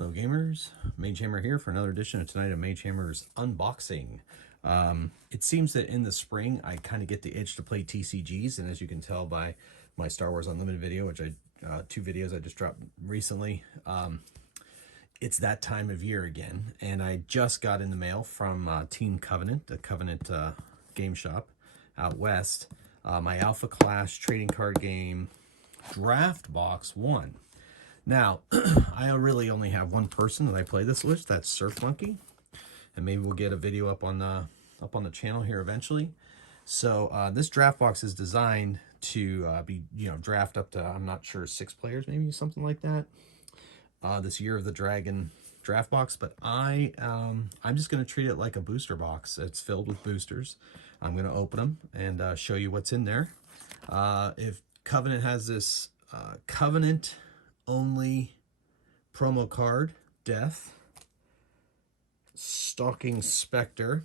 Hello gamers, Magehammer here for another edition of tonight of Magehammer's Unboxing. It seems that in the spring I kind of get the itch to play TCGs, and as you can tell by my Star Wars Unlimited video, which two videos I just dropped recently, it's that time of year again, and I just got in the mail from Team Covenant, the Covenant game shop out west, my Alpha Class trading card game Draft Box 1. Now, I really only have one person that I play this with. That's Surf Monkey, and maybe we'll get a video up on the channel here eventually. So this draft box is designed to be, draft up to, I'm not sure, 6 players, maybe something like that. This Year of the Dragon draft box, but I'm just going to treat it like a booster box. It's filled with boosters. I'm going to open them and show you what's in there. If Covenant has this Covenant only promo card, Death, Stalking Spectre,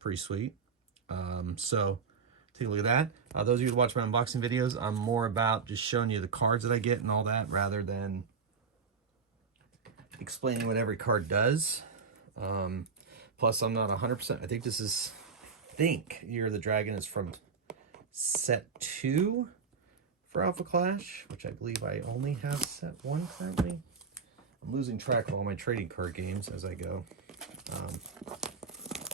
pretty sweet. So take a look at that. Those of you who watch my unboxing videos, I'm more about just showing you the cards that I get and all that, rather than explaining what every card does. Plus, I'm not 100%. I think this is, Year of the Dragon is from set 2 for Alpha Clash, which I believe I only have set 1 currently. I'm losing track of all my trading card games as I go.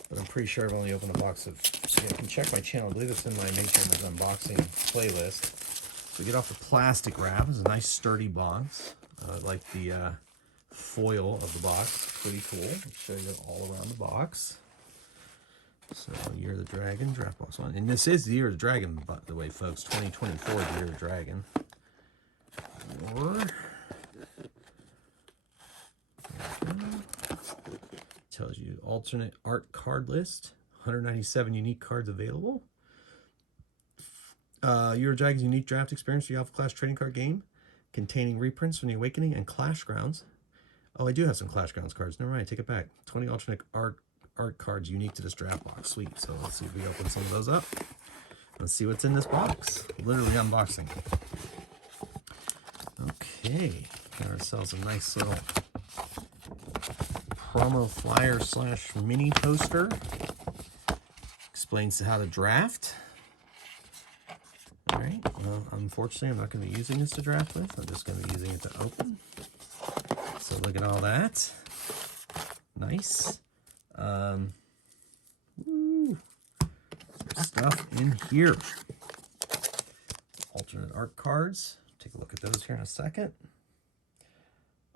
But I'm pretty sure I've only opened a box of, so you can check my channel. I believe it's in my Magehammer's unboxing playlist. So get off the plastic wrap. It's a nice sturdy box. Like the foil of the box. Pretty cool. I'll show you all around the box. So, Year of the Dragon, Draft Box 1. And this is the Year of the Dragon, by the way, folks. 2024, the Year of the Dragon. Tells you alternate art card list. 197 unique cards available. Year of the Dragon's unique draft experience for the Alpha Class trading card game, containing reprints from the Awakening and Clash Grounds. Oh, I do have some Clash Grounds cards. Never mind, take it back. 20 alternate art cards unique to this draft box. Sweet. So let's see if we open some of those up. Let's see what's in this box. Literally unboxing. Okay, got ourselves a nice little promo flyer slash mini poster. Explains how to draft. All right, well, unfortunately I'm not going to be using this to draft with. I'm just going to be using it to open. So look at all that. Nice. Stuff in here. Alternate art cards. Take a look at those here in a second.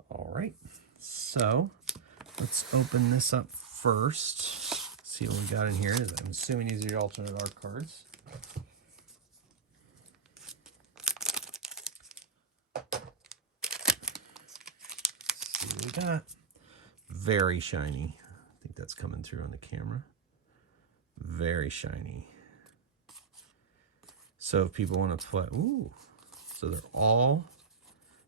All right, so let's open this up first. See what we got in here. I'm assuming these are your alternate art cards. Let's see what we got. Very shiny. I think that's coming through on the camera. Very shiny. So if people want to play, so they're all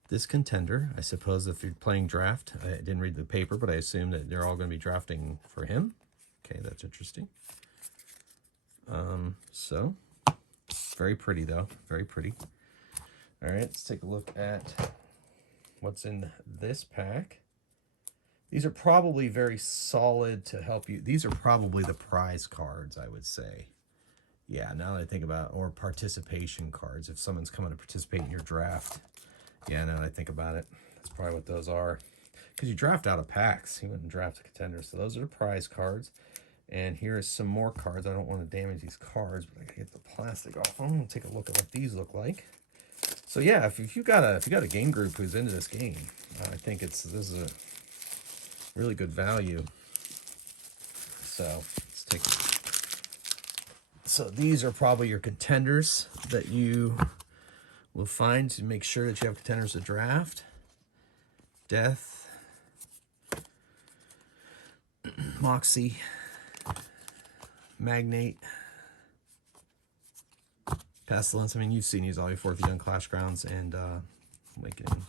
this contender. I suppose if you're playing draft, I didn't read the paper, but I assume that they're all going to be drafting for him. Okay, that's interesting. So very pretty though, very pretty. All right, let's take a look at what's in this pack. These are probably very solid to help you. These are probably the prize cards, I would say. Yeah, now that I think about it, or participation cards, if someone's coming to participate in your draft. Yeah, now that I think about it, that's probably what those are. Because you draft out of packs, you wouldn't draft a contender. So those are the prize cards. And here is some more cards. I don't want to damage these cards, but I gotta get the plastic off. I'm gonna take a look at what these look like. So yeah, if you got a game group who's into this game, I think this is a really good value. So let's take. So these are probably your contenders that you will find to make sure that you have contenders to draft. Death, Moxie, Magnate, Pestilence. I mean, you've seen these all before if you've done Clash Grounds and Awakening.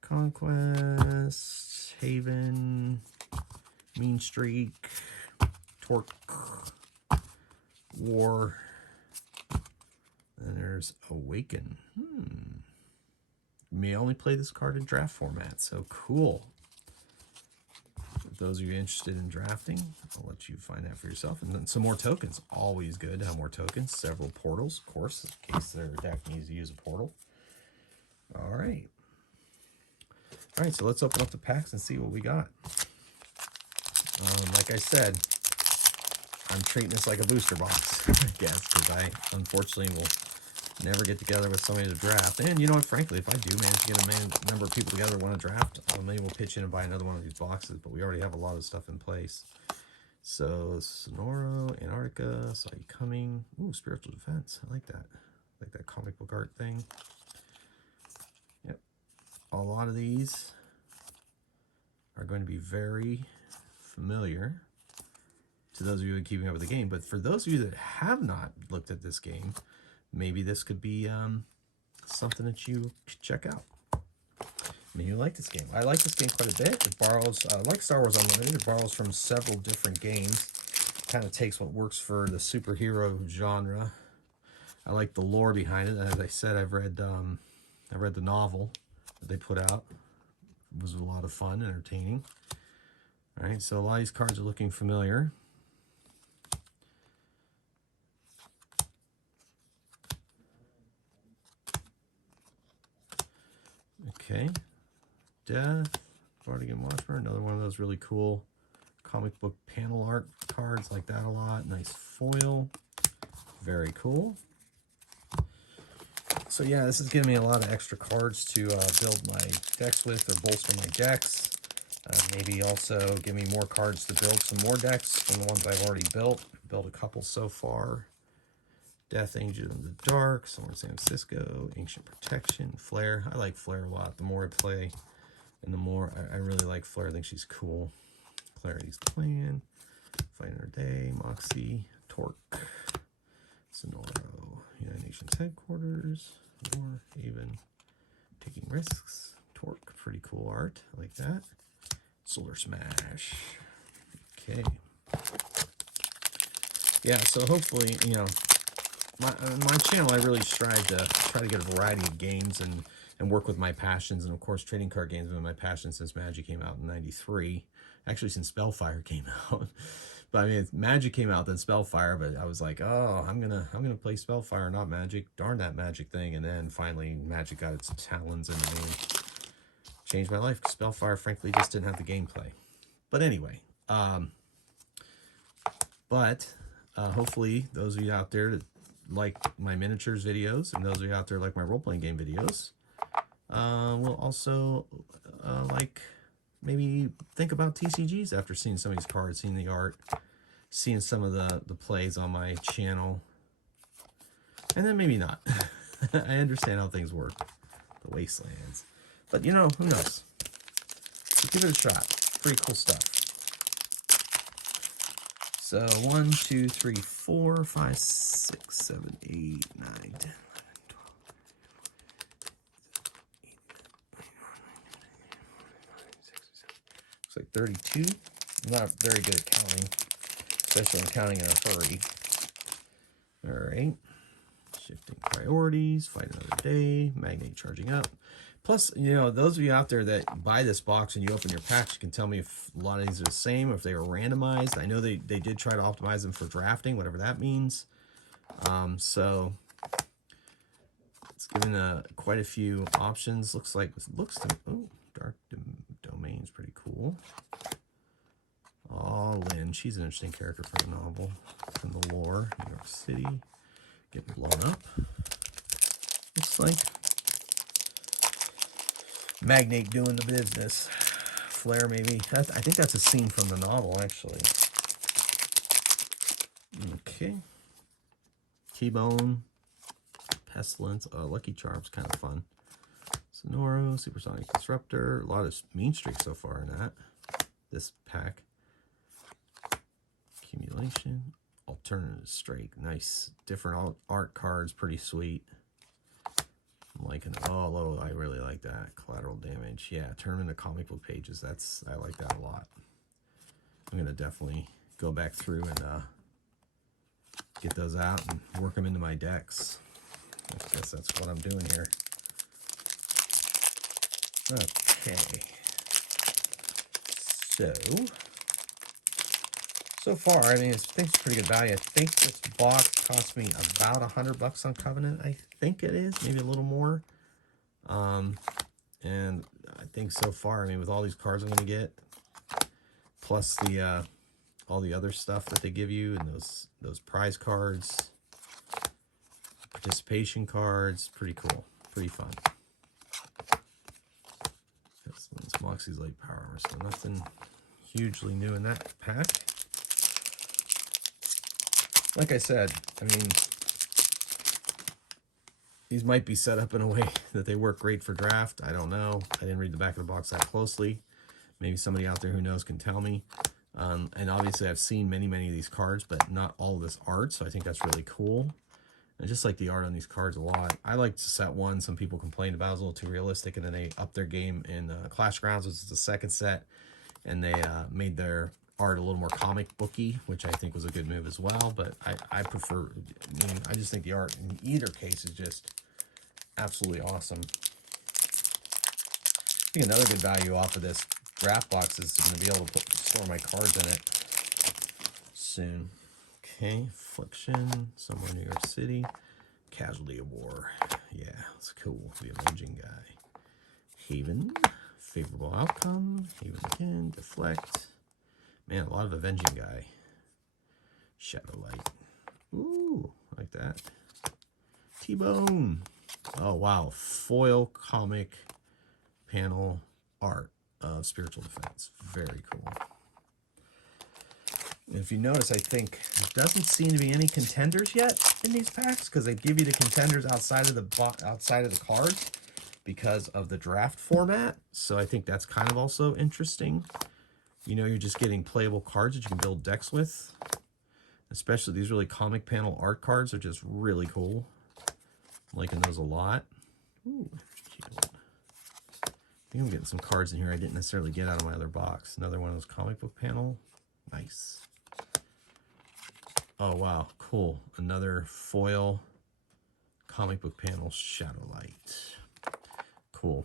Conquest, Haven, Mean Streak, Torque, War, and there's Awaken. You may only play this card in draft format, so cool. those of you interested in drafting, I'll let you find out for yourself. And then some more tokens. Always good to have more tokens. Several portals, of course, in case their deck needs to use a portal. All right. All right, so let's open up the packs and see what we got. Like I said, I'm treating this like a booster box, I guess, because I unfortunately will never get together with somebody to draft. And you know what, frankly, if I do manage to get a number of people together who want to draft, maybe we'll pitch in and buy another one of these boxes, but we already have a lot of stuff in place. So, Sonoro, Antarctica, Saw You Coming. Ooh, Spiritual Defense. I like that. I like that comic book art thing. Yep. A lot of these are going to be very familiar to those of you who are keeping up with the game. But for those of you that have not looked at this game, maybe this could be something that you could check out. Maybe you like this game. I like this game quite a bit. It borrows, like Star Wars Unlimited, it borrows from several different games. Kind of takes what works for the superhero genre. I like the lore behind it. As I said, I read the novel that they put out. It was a lot of fun, entertaining. All right, so a lot of these cards are looking familiar. Okay, Death, Bardigan Watchmer, another one of those really cool comic book panel art cards, like that a lot. Nice foil, very cool. So yeah, this is giving me a lot of extra cards to build my decks with, or bolster my decks. Maybe also give me more cards to build some more decks from the ones I've already built. Built a couple so far. Death Angel in the Dark, Solar San Francisco, Ancient Protection, Flare. I like Flare a lot. The more I play, and the more I really like Flare. I think she's cool. Clarity's Plan, Fighting Her Day, Moxie, Torque, Sonoro, United Nations Headquarters, War Haven, Taking Risks, Torque, pretty cool art. I like that. Solar Smash. Okay. Yeah, so hopefully, you know, my channel, I really strive to try to get a variety of games and work with my passions. And of course, trading card games have been my passion since Magic came out in '93. Actually, since Spellfire came out. But I mean, Magic came out, then Spellfire. But I was like, oh, I'm gonna play Spellfire, not Magic. Darn that Magic thing. And then finally, Magic got its talons into me. Changed my life. Spellfire, frankly, just didn't have the gameplay. But anyway, hopefully those of you out there that like my miniatures videos, and those of you out there like my role-playing game videos, will also like maybe think about TCGs after seeing some of these cards, seeing the art, seeing some of the plays on my channel, and then maybe not. I understand how things work, the Wastelands, but you know, who knows? So give it a shot. Pretty cool stuff. So 1, 2, 3, 4, 5, 6, 7, 8, 9, 10, 11, 12. Looks like 32. I'm not very good at counting, especially when counting in a hurry. All right. Shifting priorities, fight another day, magnate charging up. Plus, you know, those of you out there that buy this box and you open your packs, you can tell me if a lot of these are the same, if they were randomized. I know they did try to optimize them for drafting, whatever that means. So it's given quite a few options. Looks to, oh, Dark Domain's pretty cool. Oh, Lynn, she's an interesting character for a novel. From the lore, New York City, getting blown up. Looks like Magnate doing the business. Flare, maybe. I think that's a scene from the novel, actually. Okay. T-Bone. Pestilence. Lucky Charm's kind of fun. Sonoro. Supersonic Disruptor. A lot of mean streaks so far in that. This pack. Accumulation. Alternative Strike. Nice. Different art cards. Pretty sweet. I'm liking it. Oh, I really like that. Collateral Damage. Yeah, turn them into comic book pages. I like that a lot. I'm going to definitely go back through and get those out and work them into my decks. I guess that's what I'm doing here. Okay. So, So far, I mean, I think it's pretty good value. I think this box cost me about $100 on Covenant. I think it is, maybe a little more. And I think so far, I mean, with all these cards I'm going to get, plus the all the other stuff that they give you, and those prize cards, participation cards, pretty cool, pretty fun. This one's Moxie's Light Power Armor, so nothing hugely new in that pack. Like I said, I mean, these might be set up in a way that they work great for draft. I don't know. I didn't read the back of the box that closely. Maybe somebody out there who knows can tell me. And obviously I've seen many of these cards, but not all of this art, so I think that's really cool. I just like the art on these cards a lot. I like set one. Some people complained about it was a little too realistic, and then they upped their game in Clash Grounds, which is the second set, and they made their art a little more comic booky, which I think was a good move as well. But I prefer, I mean, I just think the art in either case is just absolutely awesome. I think another good value off of this draft box is going to be able to store my cards in it soon. Okay, Affliction, somewhere in New York City. Casualty of War. Yeah, it's cool. The Avenging guy. Haven, Favorable Outcome. Haven again, Deflect. Man, a lot of Avenging guy. Shadowlight. Ooh, like that. T-Bone. Oh, wow. Foil comic panel art of Spiritual Defense. Very cool. If you notice, I think there doesn't seem to be any contenders yet in these packs, because they give you the contenders outside of the cards because of the draft format. So I think that's kind of also interesting. You know, you're just getting playable cards that you can build decks with. Especially these really comic panel art cards are just really cool. I'm liking those a lot. Ooh, cute one. I think I'm getting some cards in here I didn't necessarily get out of my other box. Another one of those comic book panel. Nice. Oh, wow. Cool. Another foil comic book panel Shadowlight. Cool.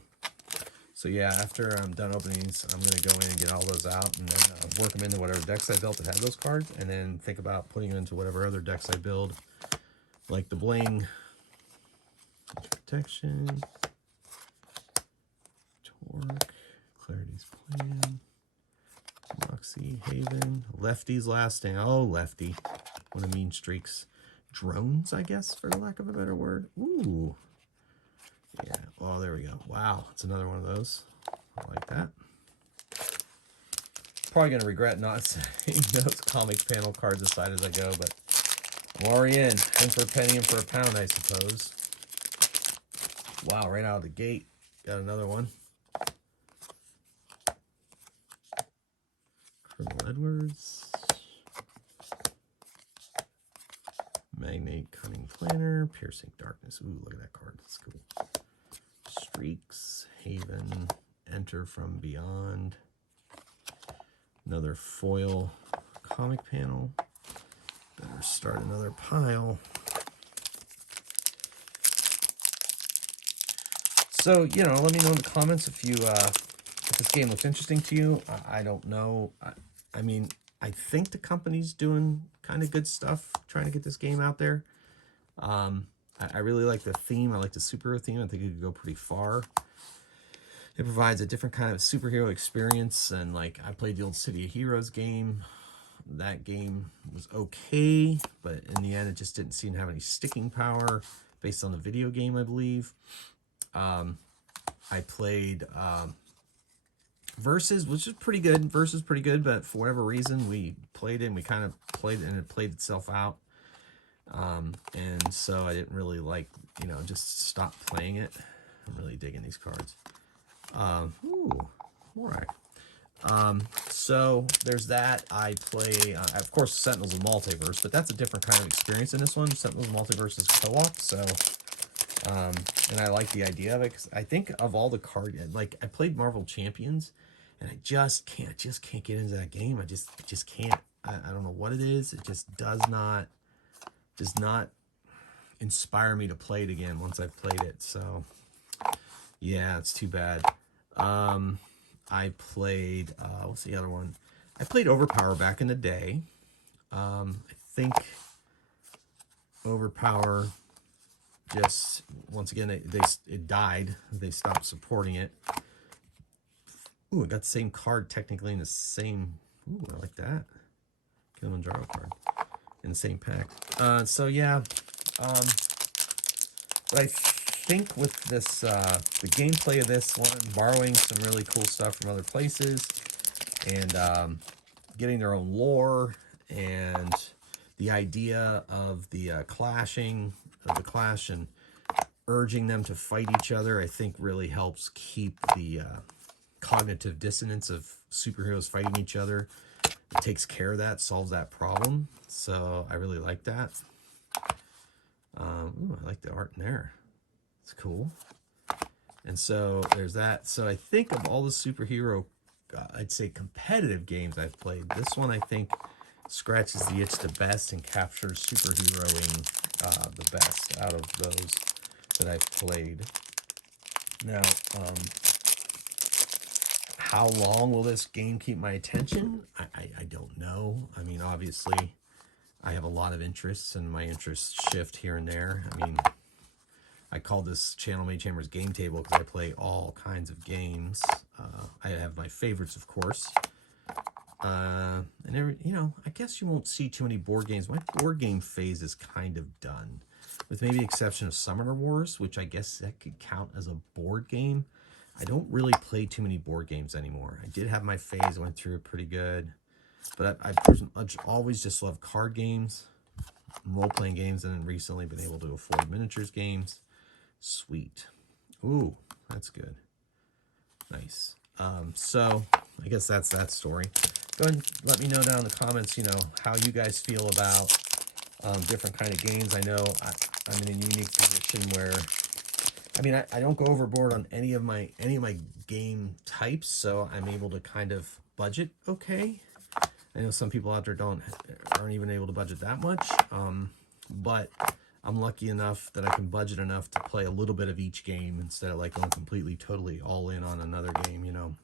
So yeah, after I'm done opening these, I'm going to go in and get all those out and then work them into whatever decks I built that had those cards, and then think about putting them into whatever other decks I build, like the Bling, Protection, Torque, Clarity's Plan, Moxie, Haven, Lefty's Lasting. Oh, Lefty. What a mean streaks. Drones, I guess, for the lack of a better word. Ooh. Yeah. Oh, there we go. Wow. It's another one of those. I like that. Probably going to regret not setting those comic panel cards aside as I go, but I'm already in. In for a penny and for a pound, I suppose. Wow. Right out of the gate. Got another one. Colonel Edwards. Magnate Cunning Planner. Piercing Darkness. Ooh, look at that card. That's cool. Streaks, Haven, Enter from Beyond. Another foil comic panel. Better start another pile. So, you know, let me know in the comments if you if this game looks interesting to you. I don't know. I mean, I think the company's doing kind of good stuff trying to get this game out there. I really like the theme. I like the superhero theme. I think it could go pretty far. It provides a different kind of superhero experience. And like, I played the old City of Heroes game. That game was okay, but in the end, it just didn't seem to have any sticking power based on the video game, I believe. I played Versus, which is pretty good. Versus pretty good, but for whatever reason, we played it and we kind of played it and it played itself out. And so I didn't really like, you know, just stop playing it. I'm really digging these cards. Ooh, all right. So there's that. I play, of course, Sentinels of Multiverse, but that's a different kind of experience in this one. Sentinels of Multiverse is co-op, so, and I like the idea of it, because I think of all the cards, like, I played Marvel Champions, and I just can't get into that game. I just can't. I don't know what it is. It just does not inspire me to play it again once I've played it. So yeah, it's too bad. I played what's the other one? I played Overpower back in the day. I think Overpower just, once again, it died. They stopped supporting it. Ooh, I got the same card technically in the same. Ooh, I like that. Kilimanjaro card in the same pack. So yeah, but I think with this, the gameplay of this one, borrowing some really cool stuff from other places, and getting their own lore, and the idea of the clash and urging them to fight each other, I think really helps keep the cognitive dissonance of superheroes fighting each other. It takes care of that, solves that problem. So I really like that. Ooh, I like the art in there. It's cool. And so there's that. So I think of all the superhero, I'd say competitive games I've played, this one I think scratches the itch the best and captures superheroing the best out of those that I've played. Now, how long will this game keep my attention? I don't know. I mean, obviously, I have a lot of interests, and my interests shift here and there. I mean, I call this channel Mage Hammer's Game Table because I play all kinds of games. I have my favorites, of course. And you know, I guess you won't see too many board games. My board game phase is kind of done, with maybe the exception of Summoner Wars, which I guess that could count as a board game. I don't really play too many board games anymore. I did have my phase, I went through it pretty good. But I've always just loved card games, role-playing games, and then recently been able to afford miniatures games. Sweet. Ooh, that's good. Nice. So I guess that's that story. Go ahead and let me know down in the comments, you know, how you guys feel about different kind of games. I know I'm in a unique position where, I mean, I don't go overboard on any of my game types, so I'm able to kind of budget okay. I know some people out there aren't even able to budget that much, but I'm lucky enough that I can budget enough to play a little bit of each game instead of like going completely, totally all in on another game, you know.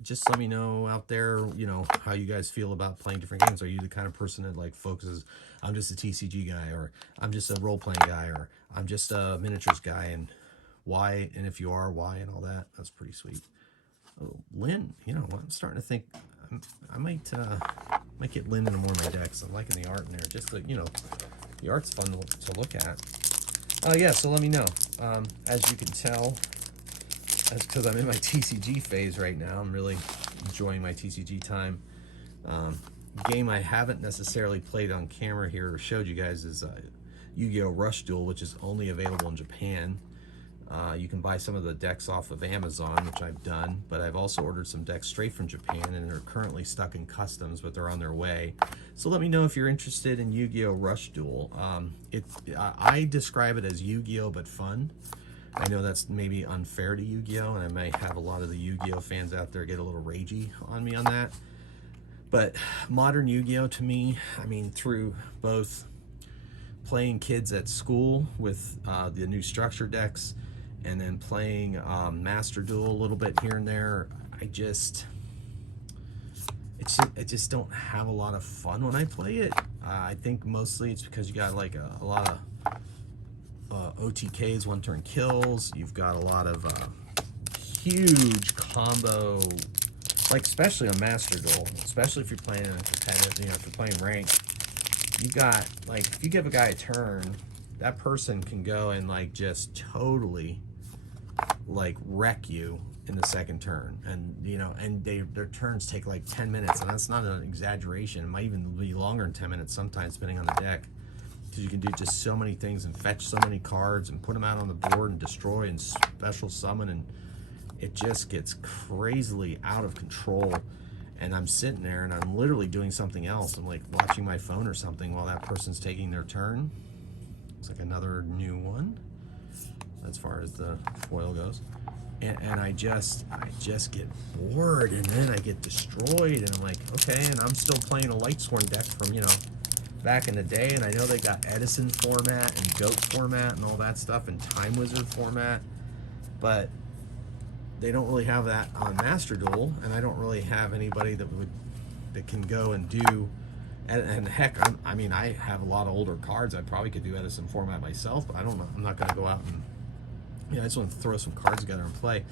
Just let me know out there, you know, how you guys feel about playing different games. Are you the kind of person that like focuses, I'm just a TCG guy, or I'm just a role-playing guy, or I'm just a miniatures guy, and why? And if you are, why, and all that. That's pretty sweet. Oh, Lynn, you know, I'm starting to think I might get Lynn into more of my decks. I'm liking the art in there. Just the, you know, the art's fun to look at. Yeah, so let me know. As you can tell, because I'm in my TCG phase right now, I'm really enjoying my TCG time. Game I haven't necessarily played on camera here or showed you guys is Yu-Gi-Oh! Rush Duel, which is only available in Japan. You can buy some of the decks off of Amazon, which I've done, but I've also ordered some decks straight from Japan, and they're currently stuck in customs, but they're on their way. So let me know if you're interested in Yu-Gi-Oh! Rush Duel. I describe it as Yu-Gi-Oh! But fun. I know that's maybe unfair to Yu-Gi-Oh! And I may have a lot of the Yu-Gi-Oh! Fans out there get a little ragey on me on that. But modern Yu-Gi-Oh! To me, I mean, through both playing kids at school with the new structure decks, and then playing Master Duel a little bit here and there, I just don't have a lot of fun when I play it. I think mostly it's because you got like a lot of OTKs, one-turn kills. You've got a lot of huge combo, like especially on Master Duel, especially if you're playing a competitive, you know, if you're playing ranked. You got, like, if you give a guy a turn, that person can go and like just totally like wreck you in the second turn, and you know, and their turns take like 10 minutes, and that's not an exaggeration. It might even be longer than 10 minutes sometimes, depending on the deck, because you can do just so many things and fetch so many cards and put them out on the board and destroy and special summon, and it just gets crazily out of control. And I'm sitting there and I'm literally doing something else. I'm like watching my phone or something while that person's taking their turn. Looks like another new one as far as the foil goes. And I just get bored, and then I get destroyed, and I'm like, okay, and I'm still playing a Lightsworn deck from, you know, back in the day, and I know they got Edison format and Goat format and all that stuff and Time Wizard format, but they don't really have that on Master Duel, and I don't really have anybody that would that can go and do, and heck, I mean, I have a lot of older cards. I probably could do Edison format myself, but I don't know. I'm not going to go out and, I just want to throw some cards together and play.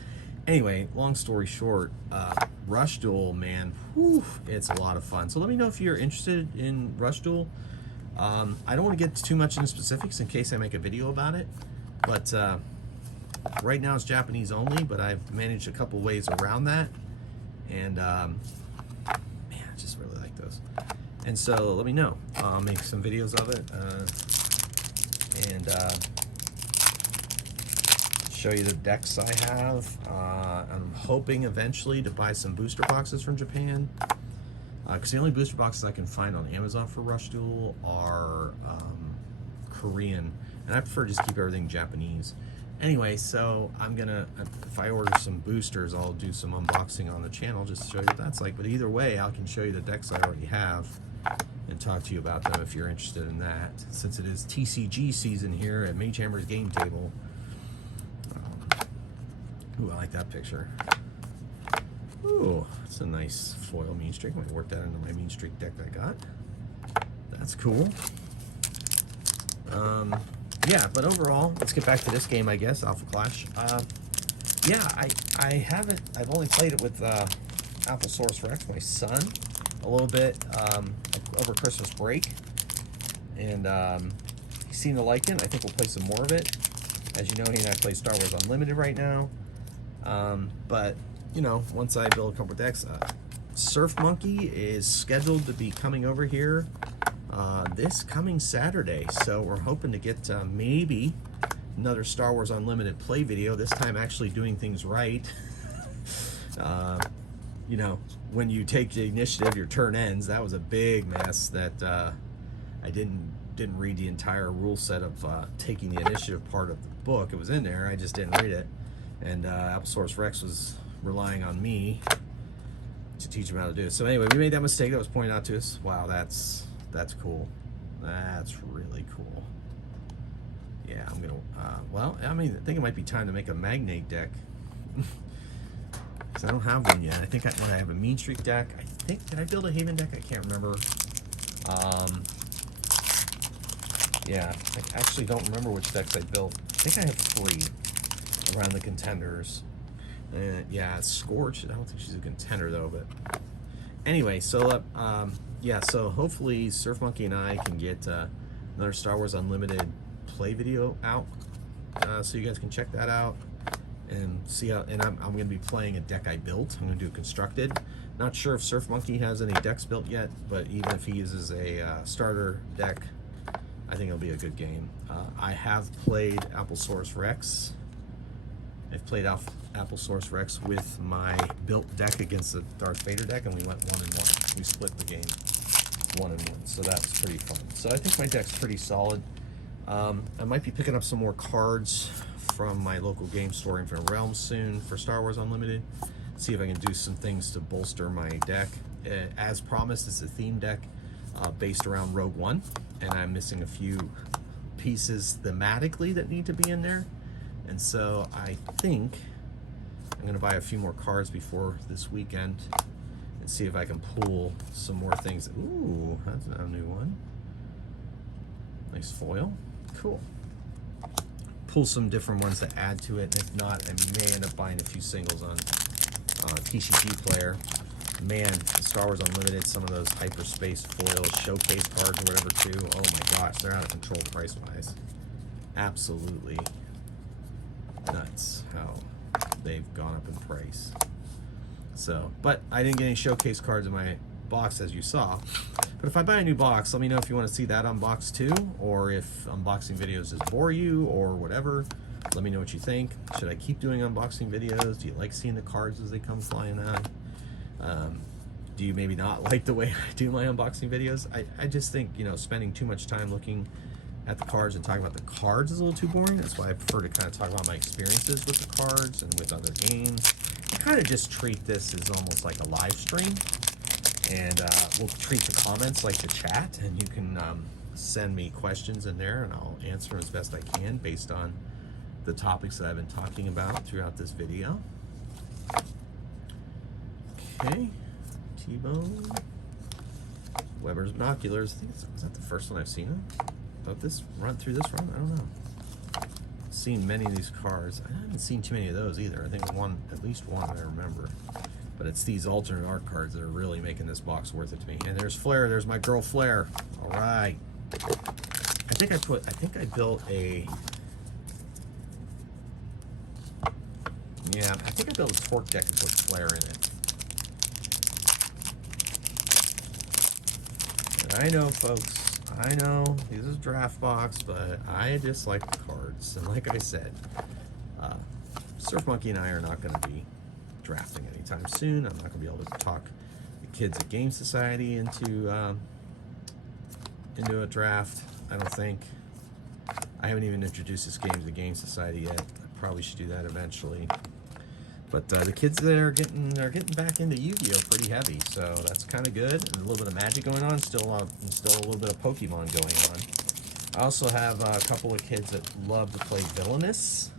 Anyway, long story short, Rush Duel, man, whew, it's a lot of fun. So let me know if you're interested in Rush Duel. I don't want to get too much into specifics in case I make a video about it, but right now it's Japanese only, but I've managed a couple ways around that, and man, I just really like those. And so let me know. I'll make some videos of it, and show you the decks I have. I'm hoping eventually to buy some booster boxes from Japan, because the only booster boxes I can find on Amazon for Rush Duel are Korean, and I prefer to just keep everything Japanese. Anyway, so I'm gonna, if I order some boosters, I'll do some unboxing on the channel just to show you what that's like. But either way, I can show you the decks I already have and talk to you about them if you're interested in that, since it is TCG season here at Magehammer's game table. Ooh, I like that picture. Ooh, that's a nice foil mean streak. I'm gonna work that into my mean streak deck I got. That's cool. Yeah, but overall, let's get back to this game, I guess, Alpha Clash. Yeah, I've only played it with Apple Source Rex, my son, a little bit over Christmas break, and he seemed to like it. I think we'll play some more of it. As you know, he and I play Star Wars Unlimited right now. But, you know, once I build a couple decks, Surf Monkey is scheduled to be coming over here this coming Saturday. So we're hoping to get maybe another Star Wars Unlimited play video, this time actually doing things right. You know, when you take the initiative, your turn ends. That was a big mess that I didn't read the entire rule set of taking the initiative part of the book. It was in there, I just didn't read it. And Apple Source Rex was relying on me to teach him how to do it. So anyway, we made that mistake that was pointed out to us. Wow, that's cool. That's really cool. Yeah, I'm gonna, well, I mean, I think it might be time to make a Magnate deck. Because I don't have one yet. I think I have a Mean Streak deck. I think, did I build a Haven deck? I can't remember. Yeah, I actually don't remember which decks I built. I think I have 3 around the contenders. Yeah, Scorch, I don't think she's a contender though, but anyway, so yeah, so hopefully Surf Monkey and I can get another Star Wars Unlimited play video out, so you guys can check that out and see how. And I'm going to be playing a deck I built. I'm going to do a constructed. Not sure if Surf Monkey has any decks built yet, but even if he uses a starter deck, I think it'll be a good game. I have played Apple Source Rex. I've played Apple Source Rex with my built deck against the Darth Vader deck, and we went 1-1. We split the game 1-1, so that's pretty fun. So I think my deck's pretty solid. I might be picking up some more cards from my local game store, Infinite Realms, soon for Star Wars Unlimited. See if I can do some things to bolster my deck. As promised, it's a theme deck based around Rogue One, and I'm missing a few pieces thematically that need to be in there. And so I think I'm going to buy a few more cards before this weekend and see if I can pull some more things. Ooh, that's a new one. Nice foil. Cool. Pull some different ones to add to it. And if not, I may end up buying a few singles on TCG Player. Man, Star Wars Unlimited, some of those hyperspace foils, showcase cards or whatever too. Oh my gosh, they're out of control price-wise. Absolutely nuts how they've gone up in price. So, but I didn't get any showcase cards in my box, as you saw. But if I buy a new box, let me know if you want to see that unboxed too, or if unboxing videos just bore you or whatever. Let me know what you think. Should I keep doing unboxing videos? Do you like seeing the cards as they come flying out? Do you maybe not like the way I do my unboxing videos? I just think, you know, spending too much time looking at the cards and talking about the cards is a little too boring. That's why I prefer to kind of talk about my experiences with the cards and with other games. I kind of just treat this as almost like a live stream, and we'll treat the comments like the chat, and you can send me questions in there and I'll answer them as best I can based on the topics that I've been talking about throughout this video. Okay, T-Bone. There's binoculars. I think is that the first one I've seen? About this run through this run? I don't know. I've seen many of these cards. I haven't seen too many of those either. I think at least one I remember. But it's these alternate art cards that are really making this box worth it to me. And there's Flair. There's my girl Flair. All right. I think I built a. Yeah, I think I built a Torque deck and put Flair in it. And I know, folks, I know this is a draft box, but I just like the cards. And like I said, Surf Monkey and I are not going to be drafting anytime soon. I'm not going to be able to talk the kids at Game Society into a draft, I don't think. I haven't even introduced this game to the Game Society yet. I probably should do that eventually. But the kids there are getting back into Yu-Gi-Oh pretty heavy, so that's kind of good. And a little bit of Magic going on, still a little bit of Pokemon going on. I also have a couple of kids that love to play Villainous,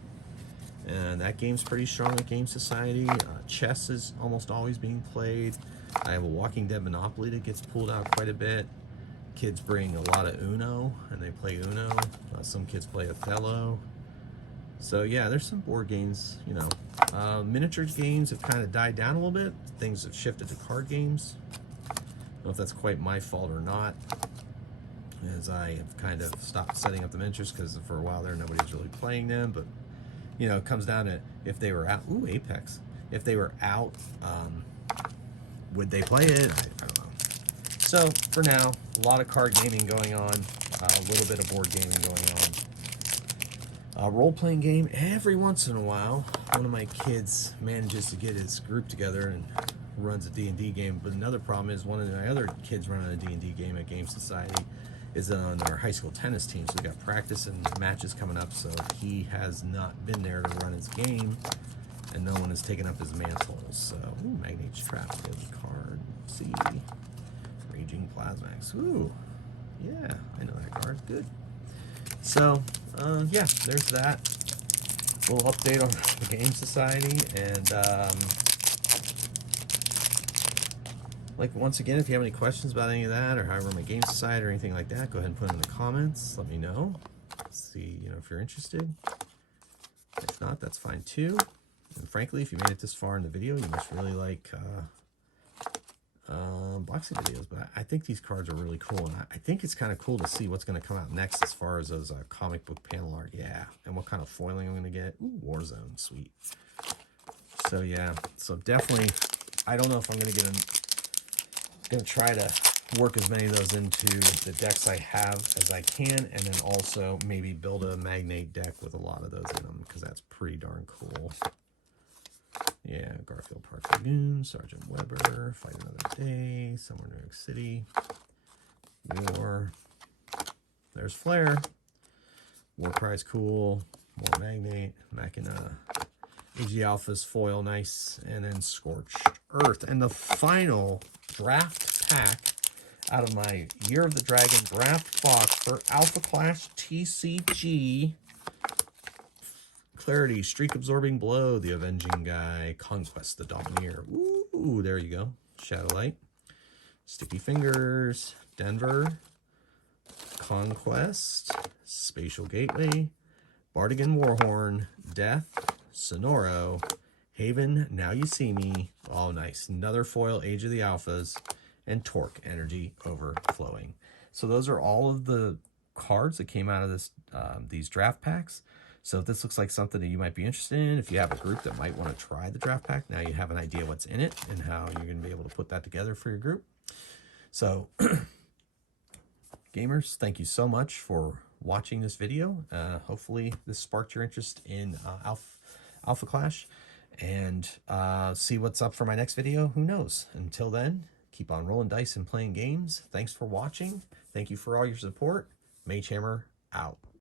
and that game's pretty strong at Game Society. Chess is almost always being played. I have a Walking Dead Monopoly that gets pulled out quite a bit. Kids bring a lot of Uno, and they play Uno. Some kids play Othello. So yeah, there's some board games, you know. Miniature games have kind of died down a little bit. Things have shifted to card games. I don't know if that's quite my fault or not, as I have kind of stopped setting up the miniatures because for a while there nobody's really playing them. But you know, it comes down to if they were out. Ooh, Apex. If they were out, would they play it? I don't know. So for now, a lot of card gaming going on, a little bit of board gaming going on. Role-playing game, every once in a while, one of my kids manages to get his group together and runs a D&D game. But another problem is one of my other kids running a D&D game at Game Society is on our high school tennis team. So we got practice and matches coming up, so he has not been there to run his game, and no one has taken up his mantle. So, ooh, Magnate's Trap, good card. Let's see, Raging Plasmax. Ooh, yeah, I know that card. Good. So, yeah, there's that. A little update on the Game Society, and like, once again, if you have any questions about any of that, or how I run my Game Society or anything like that, go ahead and put it in the comments. Let me know. See, you know, if you're interested. If not, that's fine too. And frankly, if you made it this far in the video, you must really like unboxing videos. But I think these cards are really cool, and I think it's kind of cool to see what's going to come out next as far as those comic book panel art. Yeah, and what kind of foiling I'm going to get. Ooh, Warzone, sweet. So yeah, so definitely, I don't know if I'm going to get going to try to work as many of those into the decks I have as I can, and then also maybe build a Magnate deck with a lot of those in them, because that's pretty darn cool. Yeah, Garfield Park Lagoon, Sergeant Weber, Fight Another Day, Somewhere in New York City, War. There's Flair. War Prize, cool. More Magnate, Machina, AG Alphas, foil, nice, and then Scorched Earth. And the final draft pack out of my Year of the Dragon draft box for Alpha Clash TCG. Clarity, Streak Absorbing Blow, the Avenging Guy, Conquest, the Domineer. Ooh, there you go. Shadowlight, Sticky Fingers, Denver, Conquest, Spatial Gateway, Bardigan Warhorn, Death, Sonoro, Haven, Now You See Me. Oh, nice. Another foil, Age of the Alphas, and Torque, Energy Overflowing. So those are all of the cards that came out of this these draft packs. So if this looks like something that you might be interested in, if you have a group that might want to try the draft pack, now you have an idea what's in it and how you're going to be able to put that together for your group. So gamers, thank you so much for watching this video. Hopefully this sparked your interest in Alpha Clash, and see what's up for my next video. Who knows? Until then, keep on rolling dice and playing games. Thanks for watching. Thank you for all your support. Magehammer out.